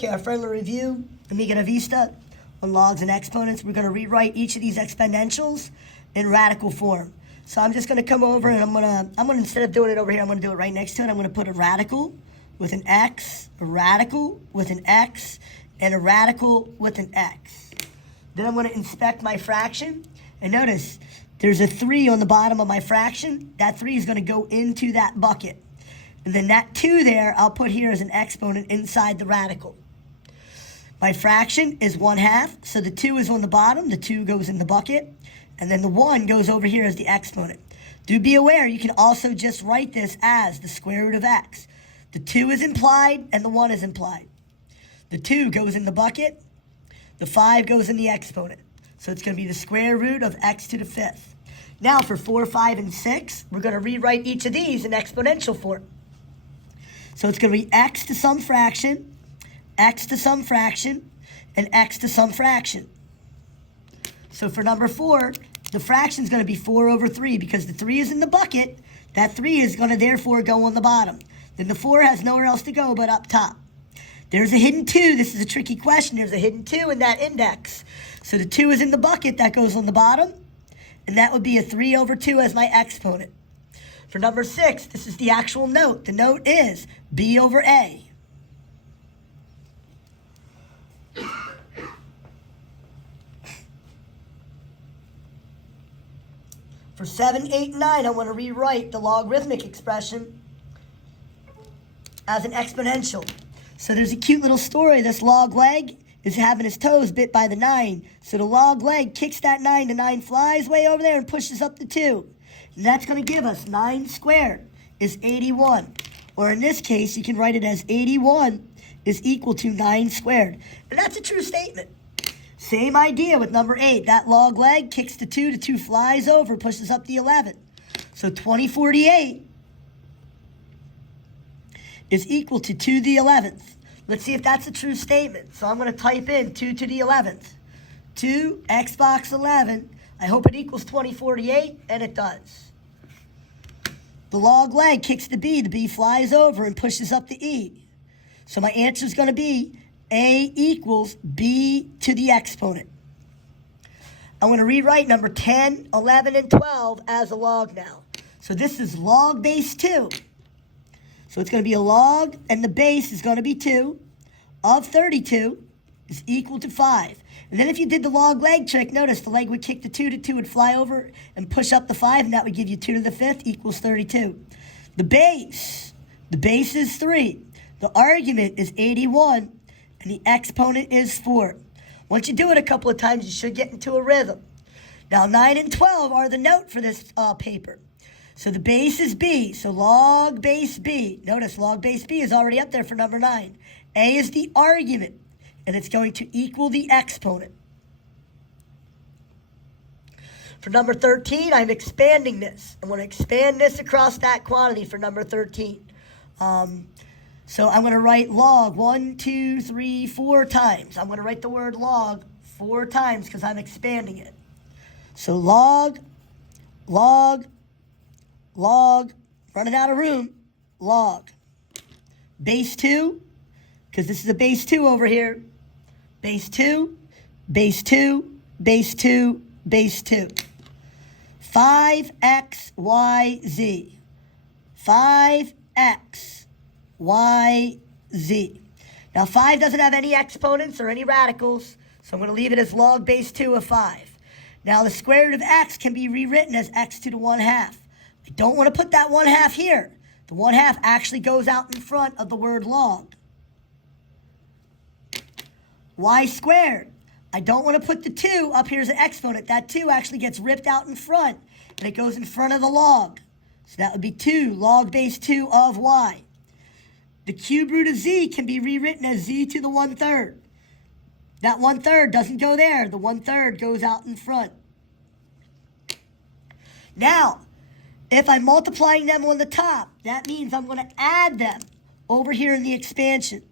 Okay, our friendly review. Let me get a vista on logs and exponents. We're going to rewrite each of these exponentials in radical form. So I'm just going to come over and I'm going to instead of doing it over here, I'm going to do it right next to it. I'm going to put a radical with an x, a radical with an x, and a radical with an x. Then I'm going to inspect my fraction. And notice, there's a 3 on the bottom of my fraction. That 3 is going to go into that bucket. And then that 2 there, I'll put here as an exponent inside the radical. My fraction is 1/2, so the 2 is on the bottom, the 2 goes in the bucket, and then the 1 goes over here as the exponent. Do be aware, you can also just write this as the square root of x. The 2 is implied, and the 1 is implied. The 2 goes in the bucket, the 5 goes in the exponent. So it's going to be the square root of x to the 5th. Now for 4, 5, and 6, we're going to rewrite each of these in exponential form. So it's going to be x to some fraction, x to some fraction, and x to some fraction. So for number 4, the fraction is going to be 4 over 3 because the 3 is in the bucket. That 3 is going to therefore go on the bottom. Then the 4 has nowhere else to go but up top. There's a hidden 2. This is a tricky question. There's a hidden 2 in that index. So the 2 is in the bucket. That goes on the bottom. And that would be a 3 over 2 as my exponent. For number 6, this is the actual note. The note is b over a. For 7, 8, 9, I want to rewrite the logarithmic expression as an exponential. So there's a cute little story. This log leg is having his toes bit by the 9. So the log leg kicks that 9. The 9 flies way over there and pushes up the 2. And that's going to give us 9 squared is 81. Or in this case, you can write it as 81 is equal to 9 squared. And that's a true statement. Same idea with number 8. That log leg kicks the 2. The 2 flies over, pushes up the 11. So 2048 is equal to 2 to the 11th. Let's see if that's a true statement. So I'm going to type in 2 to the 11th. 2 x box 11. I hope it equals 2048, and it does. The log leg kicks the b flies over and pushes up the e. So my answer is going to be a equals b to the exponent. I'm going to rewrite number 10, 11, and 12 as a log now. So this is log base 2. So it's going to be a log, and the base is going to be 2 of 32 is equal to 5. And then if you did the log leg trick, notice the leg would kick the 2, the 2 would fly over and push up the 5, and that would give you 2 to the 5th equals 32. The base is 3. The argument is 81, and the exponent is 4. Once you do it a couple of times, you should get into a rhythm. Now 9 and 12 are the note for this paper. So the base is b, so log base b. Notice log base b is already up there for number 9. A is the argument, and it's going to equal the exponent. For number 13, I'm expanding this. I want to expand this across that quantity for number 13. So I'm going to write log 1, 2, 3, 4 times. I'm going to write the word log 4 times because I'm expanding it. So log, running out of room, log. Base 2, because this is a base 2 over here. Base 2, base 2, base 2, base 2. 5x, y, z. 5x, y, z. Now 5 doesn't have any exponents or any radicals, so I'm going to leave it as log base 2 of 5. Now the square root of x can be rewritten as x to the 1/2. I don't want to put that 1/2 here. The 1/2 actually goes out in front of the word log. Y squared. I don't want to put the 2 up here as an exponent. That 2 actually gets ripped out in front, and it goes in front of the log. So that would be 2, log base 2 of y. The cube root of z can be rewritten as z to the 1/3. That 1/3 doesn't go there. The 1/3 goes out in front. Now, if I'm multiplying them on the top, that means I'm going to add them over here in the expansion.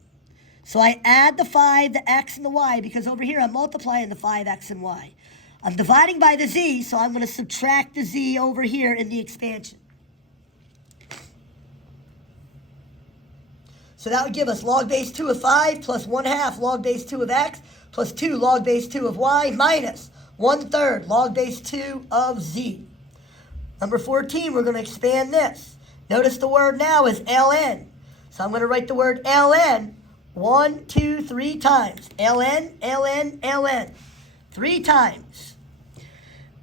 So I add the 5, the x, and the y, because over here I'm multiplying the 5, x, and y. I'm dividing by the z, so I'm going to subtract the z over here in the expansion. So that would give us log base 2 of 5 plus 1/2 log base 2 of x plus 2 log base 2 of y minus 1/3 log base 2 of z. Number 14, we're going to expand this. Notice the word now is ln. So I'm going to write the word ln 1, 2, 3 times. ln, ln, ln. 3 times.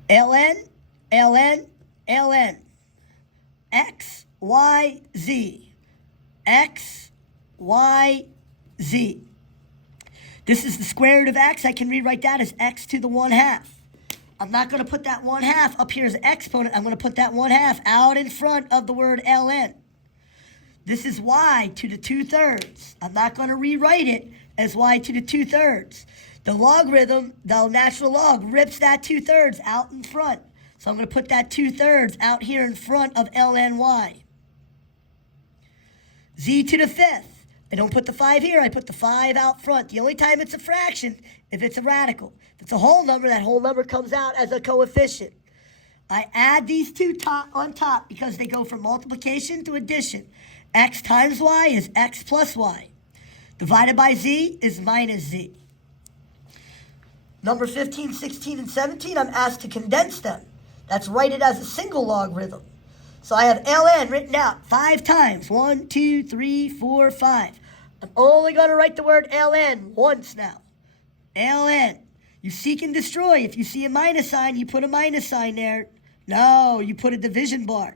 ln, ln, ln. x, y, z. x, y, z. This is the square root of x. I can rewrite that as x to the 1/2. I'm not going to put that 1/2 up here as an exponent. I'm going to put that 1/2 out in front of the word ln. This is y to the 2/3. I'm not going to rewrite it as y to the 2/3. The logarithm, the natural log, rips that 2/3 out in front. So I'm going to put that 2/3 out here in front of ln y. Z to the 5th. I don't put the 5 here. I put the 5 out front. The only time it's a fraction, if it's a radical. If it's a whole number, that whole number comes out as a coefficient. I add these two on top because they go from multiplication to addition. X times y is x plus y. Divided by z is minus z. Number 15, 16, and 17, I'm asked to condense them. That's write it as a single logarithm. So I have ln written out 5 times. 1, 2, 3, 4, 5. I'm only going to write the word ln once now. ln. You seek and destroy. If you see a minus sign, you put a minus sign there. No, you put a division bar.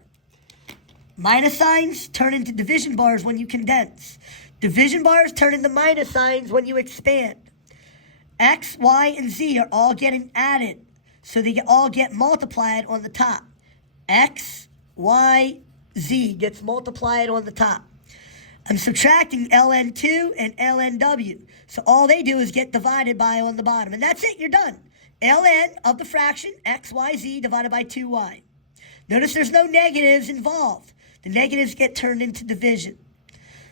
Minus signs turn into division bars when you condense. Division bars turn into minus signs when you expand. X, Y, and Z are all getting added, so they all get multiplied on the top. X, Y, Z gets multiplied on the top. I'm subtracting ln2 and lnw, so all they do is get divided by on the bottom, and that's it, you're done. ln of the fraction, x, y, z, divided by 2y. Notice there's no negatives involved. The negatives get turned into division.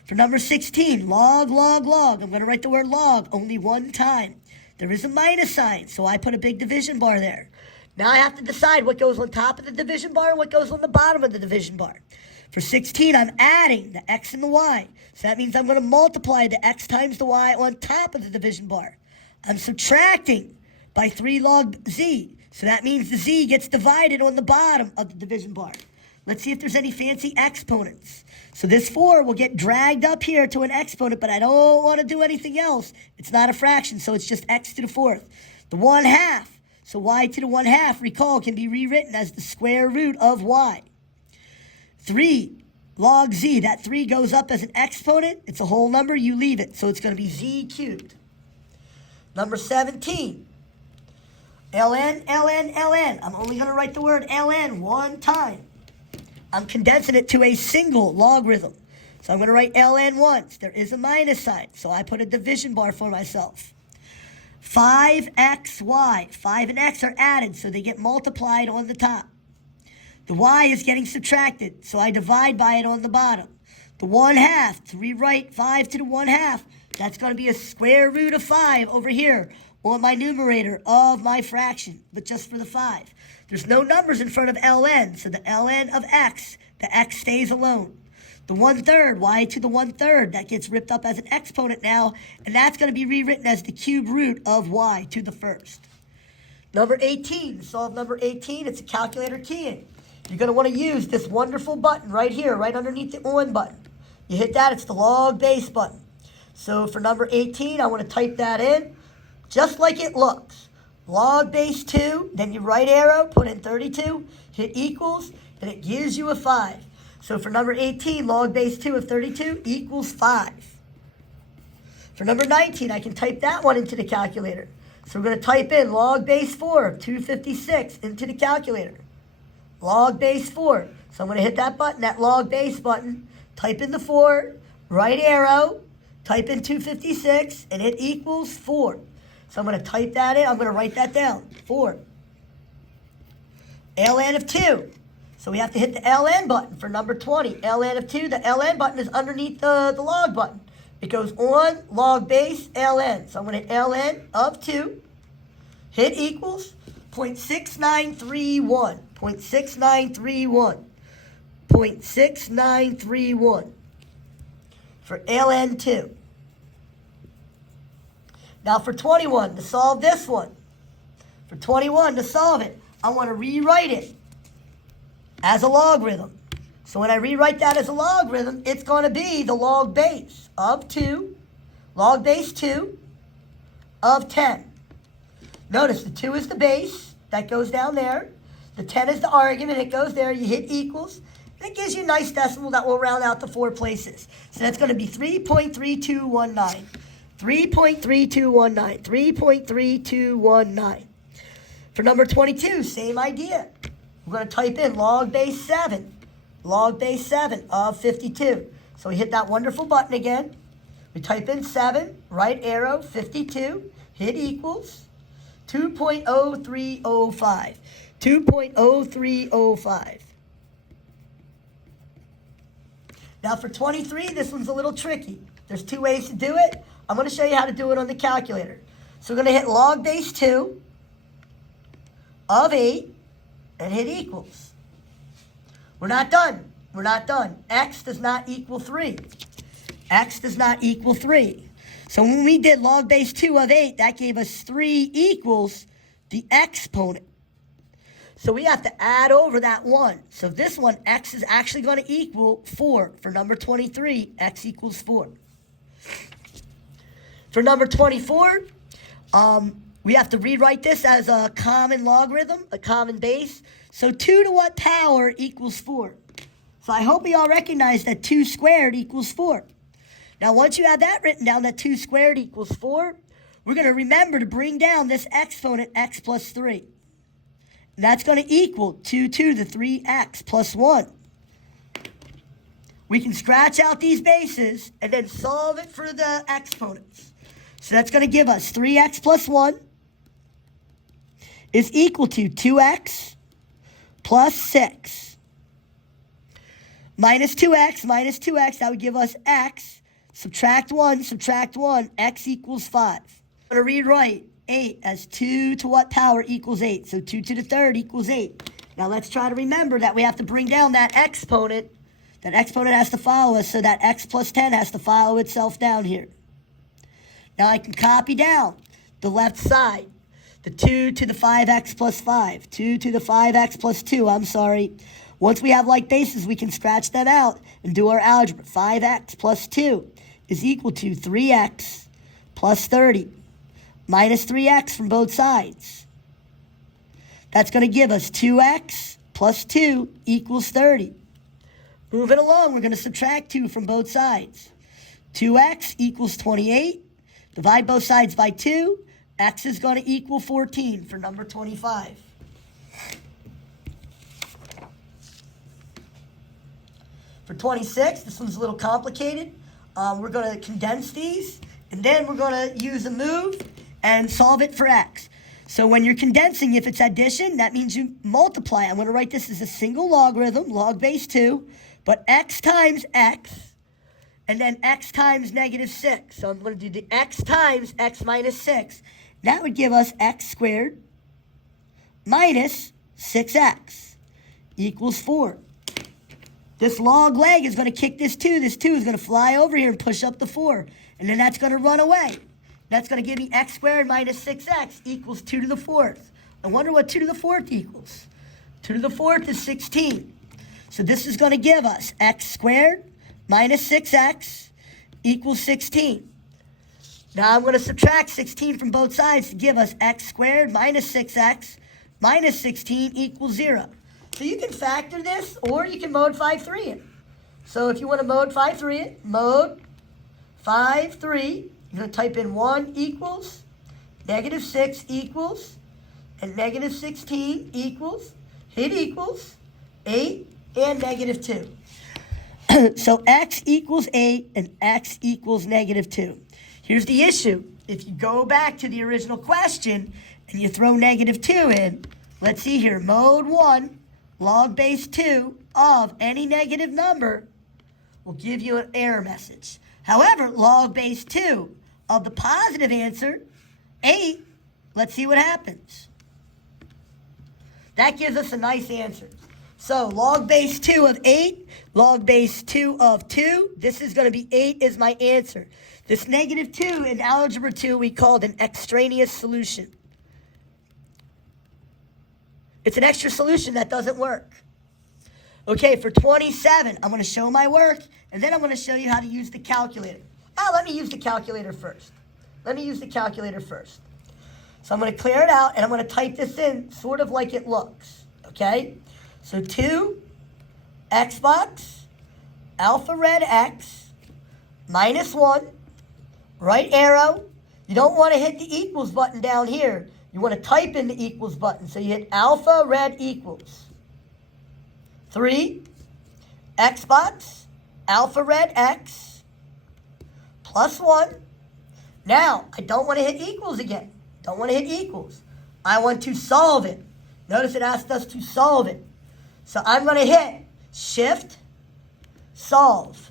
For number 16, log, log, log. I'm going to write the word log only one time. There is a minus sign, so I put a big division bar there. Now I have to decide what goes on top of the division bar and what goes on the bottom of the division bar. For 16, I'm adding the x and the y. So that means I'm going to multiply the x times the y on top of the division bar. I'm subtracting by 3 log z. So that means the z gets divided on the bottom of the division bar. Let's see if there's any fancy exponents. So this 4 will get dragged up here to an exponent, but I don't want to do anything else. It's not a fraction, so it's just x to the 4th. The 1/2. So y to the 1/2, recall, can be rewritten as the square root of y. 3 log z. That 3 goes up as an exponent. It's a whole number. You leave it. So it's going to be z cubed. Number 17. ln, ln, ln. I'm only going to write the word ln one time. I'm condensing it to a single logarithm. So I'm going to write ln once. There is a minus sign, so I put a division bar for myself. 5xy. 5 and x are added, so they get multiplied on the top. The y is getting subtracted, so I divide by it on the bottom. The 1/2, to rewrite 5 to the 1/2, that's going to be a square root of 5 over here on my numerator of my fraction, but just for the 5. There's no numbers in front of ln, so the ln of x, the x stays alone. The 1/3, y to the 1/3, that gets ripped up as an exponent now, and that's going to be rewritten as the cube root of y to the 1st. Number 18, solve number 18, it's a calculator keying. You're going to want to use this wonderful button right here, right underneath the on button. You hit that, it's the log base button. So for number 18, I want to type that in, just like it looks. Log base 2, then you right arrow, put in 32, hit equals, and it gives you a 5. So for number 18, log base 2 of 32 equals 5. For number 19, I can type that one into the calculator. So we're going to type in log base 4 of 256 into the calculator. Log base 4. So I'm going to hit that button, that log base button, type in the 4, right arrow, type in 256, and it equals 4. So I'm going to type that in. I'm going to write that down. 4. ln of 2. So we have to hit the ln button for number 20. ln of 2. The ln button is underneath the log button. It goes on log base ln. So I'm going to hit ln of 2. Hit equals 0.6931. 0.6931. 0.6931. for ln 2. Now for 21, to solve this one, for 21 to solve it, I want to rewrite it as a logarithm. So when I rewrite that as a logarithm, it's going to be the log base of 2, log base 2 of 10. Notice the 2 is the base, that goes down there. The 10 is the argument, it goes there, you hit equals, and it gives you a nice decimal that will round out to 4 places. So that's going to be 3.3219. 3.3219. 3.3219. For number 22, same idea. We're going to type in log base 7. Log base 7 of 52. So we hit that wonderful button again. We type in 7, right arrow, 52, hit equals 2.0305. 2.0305. Now for 23, this one's a little tricky. There's 2 ways to do it. I'm going to show you how to do it on the calculator. So we're going to hit log base 2 of 8 and hit equals. We're not done. We're not done. X does not equal 3. X does not equal 3. So when we did log base 2 of 8, that gave us 3 equals the exponent. So we have to add over that 1. So this one, x is actually going to equal 4. For number 23, x equals 4. For number 24, we have to rewrite this as a common logarithm, a common base. So 2 to what power equals 4? So I hope we all recognize that 2 squared equals 4. Now once you have that written down, that 2 squared equals 4, we're going to remember to bring down this exponent x plus 3. And that's going to equal 2 to the 3x plus 1. We can scratch out these bases and then solve it for the exponents. So that's going to give us 3x plus 1 is equal to 2x plus 6. Minus 2x, that would give us x. Subtract 1, x equals 5. I'm going to rewrite 8 as 2 to what power equals 8? So 2 to the third equals 8. Now let's try to remember that we have to bring down that exponent. That exponent has to follow us, so that x plus 10 has to follow itself down here. Now I can copy down the left side. The 2 to the 5x plus 5. 2 to the 5x plus 2, I'm sorry. Once we have like bases, we can scratch that out and do our algebra. 5x plus 2 is equal to 3x plus 30. Minus 3x from both sides. That's going to give us 2x plus 2 equals 30. Moving along, we're going to subtract 2 from both sides. 2x equals 28. Divide both sides by 2. X is going to equal 14 for number 25. For 26, this one's a little complicated. We're going to condense these, and then we're going to use a move and solve it for x. So when you're condensing, if it's addition, that means you multiply. I'm going to write this as a single logarithm, log base 2, but x times x, and then x times negative 6. So I'm going to do the x times x minus 6. That would give us x squared minus 6x equals 4. This log leg is going to kick this 2. This 2 is going to fly over here and push up the 4. And then that's going to run away. That's going to give me x squared minus 6x equals 2 to the 4th. I wonder what 2 to the 4th equals. 2 to the 4th is 16. So this is going to give us x squared minus 6x equals 16. Now I'm going to subtract 16 from both sides to give us x squared minus 6x minus 16 equals 0. So you can factor this, or you can mode 5-3 it. So if you want to mode 5-3 it, mode 5-3, you're going to type in 1 equals, negative 6 equals, and negative 16 equals, hit equals, 8 and negative 2. So x equals 8 and x equals negative 2. Here's the issue. If you go back to the original question and you throw negative 2 in, let's see here, mode 1, log base 2 of any negative number will give you an error message. However, log base 2 of the positive answer, 8, let's see what happens. That gives us a nice answer. So log base 2 of 8, log base 2 of 2. This is going to be 8 is my answer. This negative 2 in algebra 2 we called an extraneous solution. It's an extra solution that doesn't work. Okay, for 27, I'm going to show my work, and then I'm going to show you how to use the calculator. Let me use the calculator first. So I'm going to clear it out, and I'm going to type this in sort of like it looks. Okay? So 2, x box, alpha red x, minus 1, right arrow. You don't want to hit the equals button down here. You want to type in the equals button. So you hit alpha red equals 3, x box, alpha red x, plus 1. Now, I don't want to hit equals again. I want to solve it. Notice it asked us to solve it. So I'm going to hit shift, solve.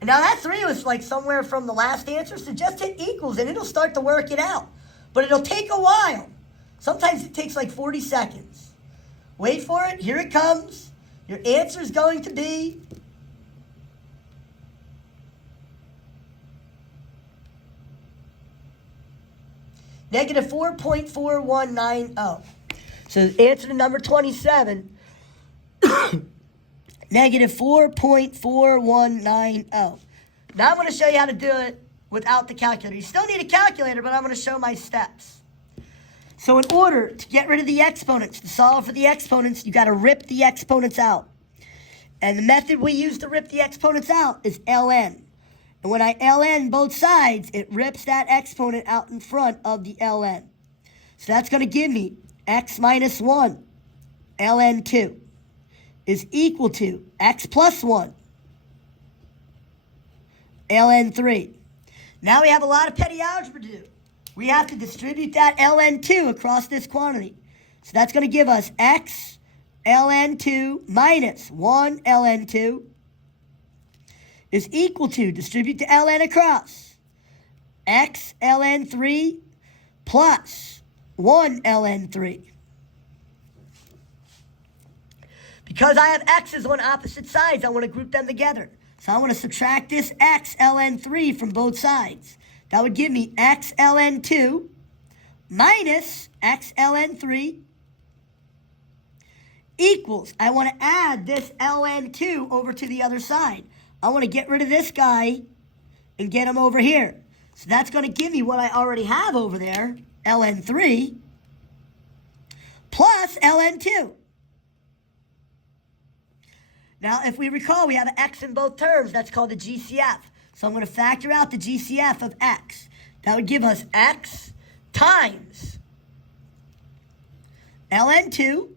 And now that 3 was like somewhere from the last answer, so just hit equals and it'll start to work it out. But it'll take a while. Sometimes it takes like 40 seconds. Wait for it. Here it comes. Your answer is going to be negative 4.4190. So answer to number 27, negative 4.4190. Now I'm going to show you how to do it without the calculator. You still need a calculator, but I'm going to show my steps. So in order to get rid of the exponents, to solve for the exponents, you got to rip the exponents out. And the method we use to rip the exponents out is ln. And when I ln both sides, it rips that exponent out in front of the ln. So that's going to give me x minus 1 ln 2 is equal to x plus 1 ln 3. Now we have a lot of petty algebra to do. We have to distribute that ln 2 across this quantity. So that's going to give us x ln 2 minus 1 ln 2 is equal to, distribute the ln across, x ln 3 plus 1 ln 3. Because I have x's on opposite sides, I want to group them together. So I want to subtract this x ln 3 from both sides. That would give me x ln 2 minus x ln 3 equals, I want to add this ln 2 over to the other side. I want to get rid of this guy and get him over here. So that's going to give me what I already have over there, ln 3 plus ln 2. Now, if we recall, we have an x in both terms. That's called the GCF. So I'm going to factor out the GCF of x. That would give us x times ln 2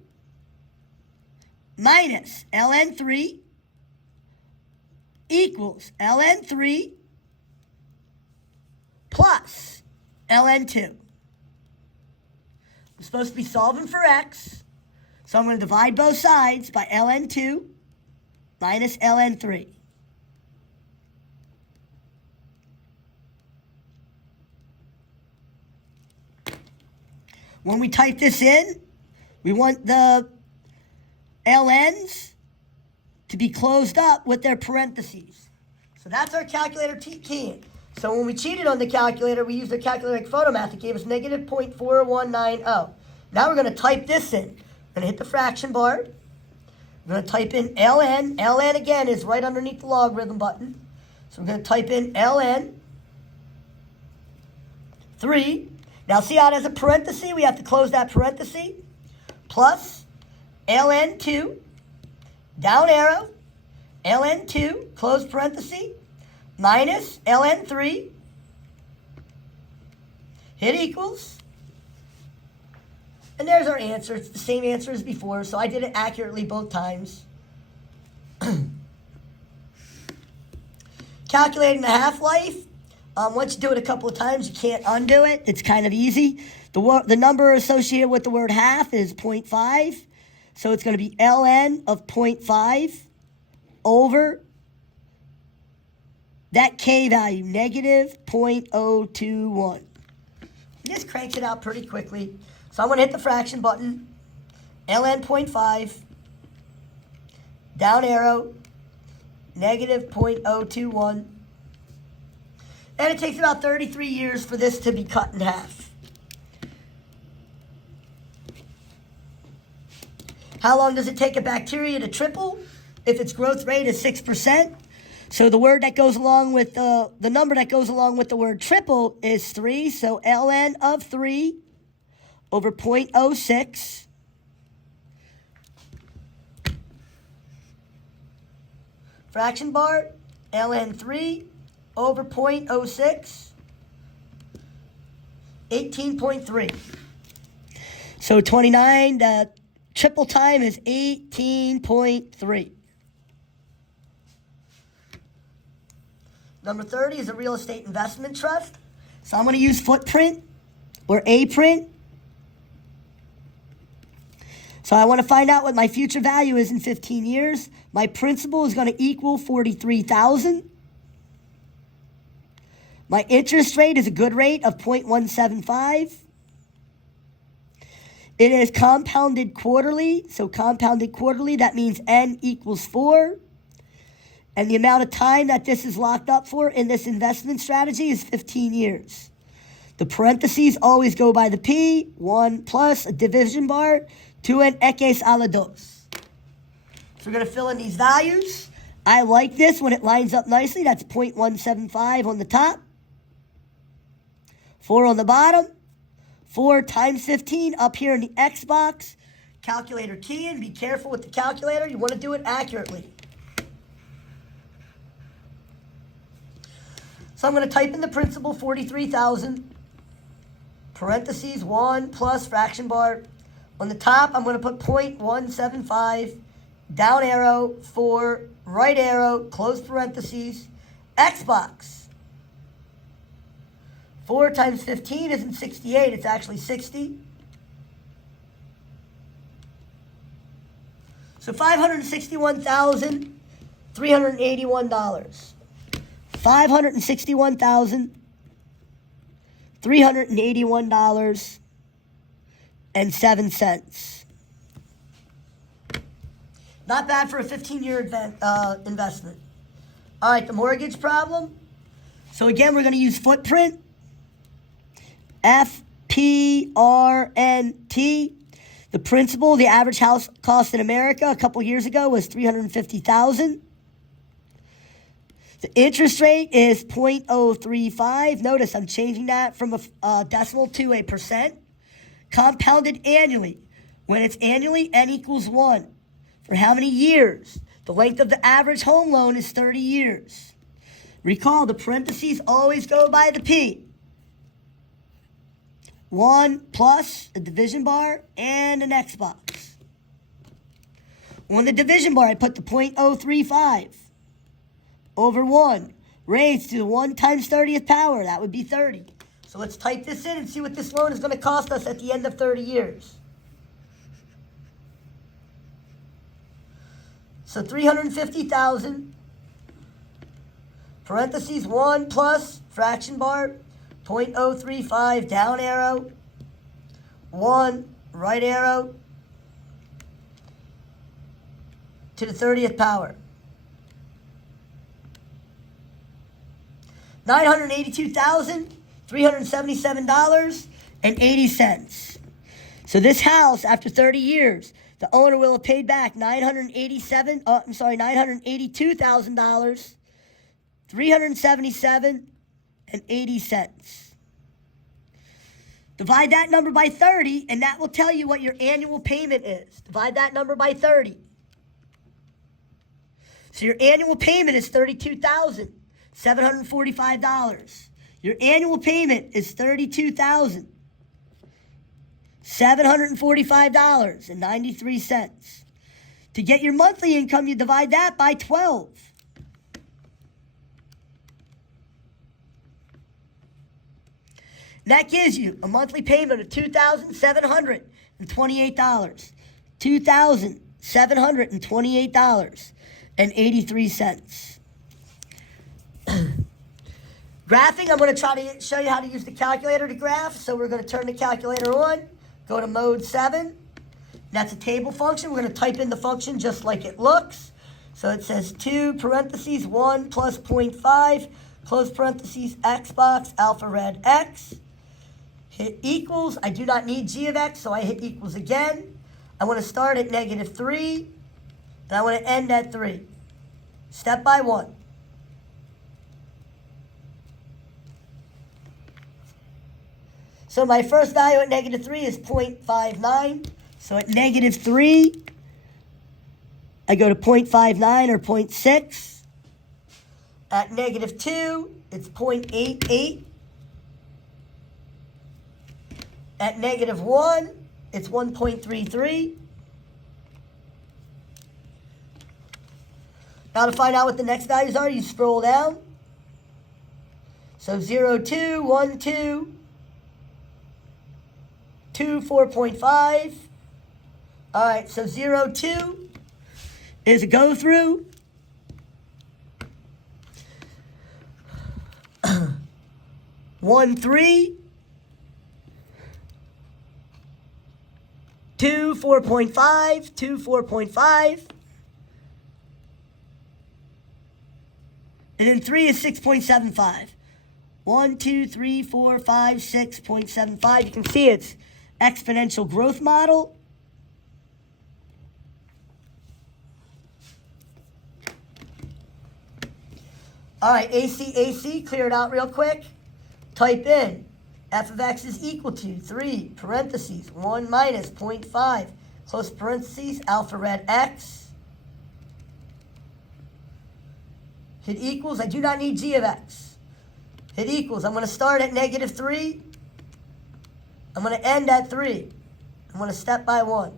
minus ln 3 equals ln 3 plus ln 2. I'm supposed to be solving for x, so I'm going to divide both sides by ln 2 minus ln 3. When we type this in, we want the ln's to be closed up with their parentheses. So that's our calculator key. So when we cheated on the calculator, we used the calculator like photomath. It gave us negative 0.4190. Now we're going to type this in. We're going to hit the fraction bar. We're going to type in ln. ln again is right underneath the logarithm button. So we're going to type in ln 3. Now see how it has a parenthesis? We have to close that parenthesis. Plus ln 2, down arrow, ln 2, close parenthesis, minus ln 3, hit equals, and there's our answer. It's the same answer as before, so I did it accurately both times. Calculating the half-life. Once you do it a couple of times, you can't undo it. It's kind of easy. The number associated with the word half is 0.5. So it's going to be ln of 0.5 over that k value, negative 0.021. This cranks it out pretty quickly. So I'm going to hit the fraction button, ln 0.5 down arrow, negative 0.021. And it takes about 33 years for this to be cut in half. How long does it take a bacteria to triple if its growth rate is 6%? So the word that goes along with the number that goes along with the word triple is 3. So ln of 3 over 0.06. Fraction bar, ln 3 over 0.06, 18.3. So 29, the triple time is 18.3. Number 30 is a real estate investment trust. So I'm going to use footprint or A print. So I want to find out what my future value is in 15 years. My principal is going to equal $43,000. My interest rate is a good rate of 0.175. It is compounded quarterly. So compounded quarterly, that means N equals 4. And the amount of time that this is locked up for in this investment strategy is 15 years. The parentheses always go by the P, 1 plus a division bar, 2 en X a la dos. So we're going to fill in these values. I like this when it lines up nicely. That's 0.175 on the top, 4 on the bottom, 4 times 15 up here in the X box. Calculator key in. Be careful with the calculator. You want to do it accurately. So I'm going to type in the principal, 43,000, parentheses, 1 plus fraction bar. On the top, I'm going to put 0.175, down arrow, 4, right arrow, close parentheses, X box. 4 times 15 isn't 68, it's actually 60. So $561,381. $561,381.07. Not bad for a 15-year investment. All right, the mortgage problem. So again, we're going to use footprint. FPRNT. The principal, the average house cost in America a couple years ago was $350,000. The interest rate is 0.035. Notice I'm changing that from a decimal to a percent. Compounded annually. When it's annually, N equals 1. For how many years? The length of the average home loan is 30 years. Recall, the parentheses always go by the P. 1 plus a division bar and an X box. On the division bar, I put the 0.035 over 1 raised to the 1 times 30th power. That would be 30. So let's type this in and see what this loan is going to cost us at the end of 30 years. So $350,000, parentheses 1 plus fraction bar, 0.035, down arrow, 1, right arrow, to the 30th power. $982,377.80. So this house, after 30 years, the owner will have paid back $982,000, $377.80. Divide that number by 30, and that will tell you what your annual payment is. Divide that number by 30. So your annual payment is $32,745. Your annual payment is $32,745.93. To get your monthly income, you divide that by 12. That gives you a monthly payment of $2,728. $2,728.83. Graphing, I'm going to try to show you how to use the calculator to graph. So we're going to turn the calculator on, go to mode 7. That's a table function. We're going to type in the function just like it looks. So it says 2 parentheses 1 plus 0.5, close parentheses, x box, alpha red x. Hit equals. I do not need g of x, so I hit equals again. I want to start at -3, and I want to end at 3. Step by 1. So my first value at -3 is 0.59. So at -3, I go to 0.59 or 0.6. At -2, it's 0.88. At -1, it's 1.33. Now to find out what the next values are, you scroll down. So 0, 2, 1, 2, 2, 4.5. All right, so 0, 2 is a go through. 1, 3. 2, 4.5, 2, 4.5. And then 3 is 6.75. 1, 2, 3, 4, 5, 6.75. You can see it's exponential growth model. All right, AC, clear it out real quick. Type in f of x is equal to 3 parentheses 1 minus 0.5 close parentheses alpha red x. Hit equals. I do not need g of x. Hit equals. I'm going to start at -3. I'm going to end at 3. I'm going to step by 1.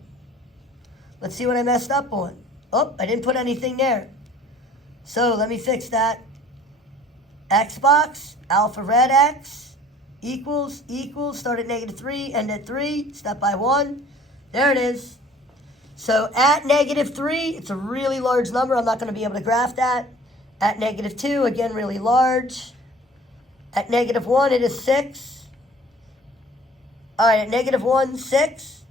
Let's see what I messed up on. Oh, I didn't put anything there. So let me fix that. X box, alpha red x, equals, start at -3, end at 3, step by 1. There it is. So at -3, it's a really large number. I'm not going to be able to graph that. At -2, again, really large. At -1, it is 6. All right, at -1, 6.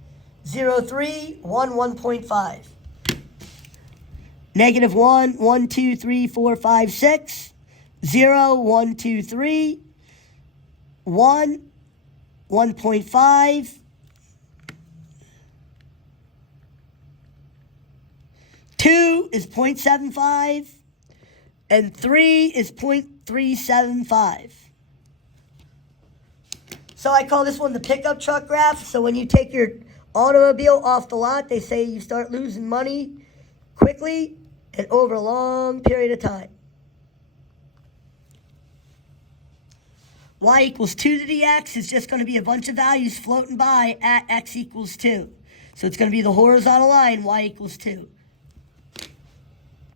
0, 3, 1, 1.5. -1, 1, 2, 3, 4, 5, 6. 0, 1, 2, 3. 1, 1.5. 2 is 0.75. And 3 is 0.375. So I call this one the pickup truck graph. So when you take your automobile off the lot, they say you start losing money quickly and over a long period of time. Y equals 2 to the x is just going to be a bunch of values floating by at x equals 2. So it's going to be the horizontal line, y equals 2.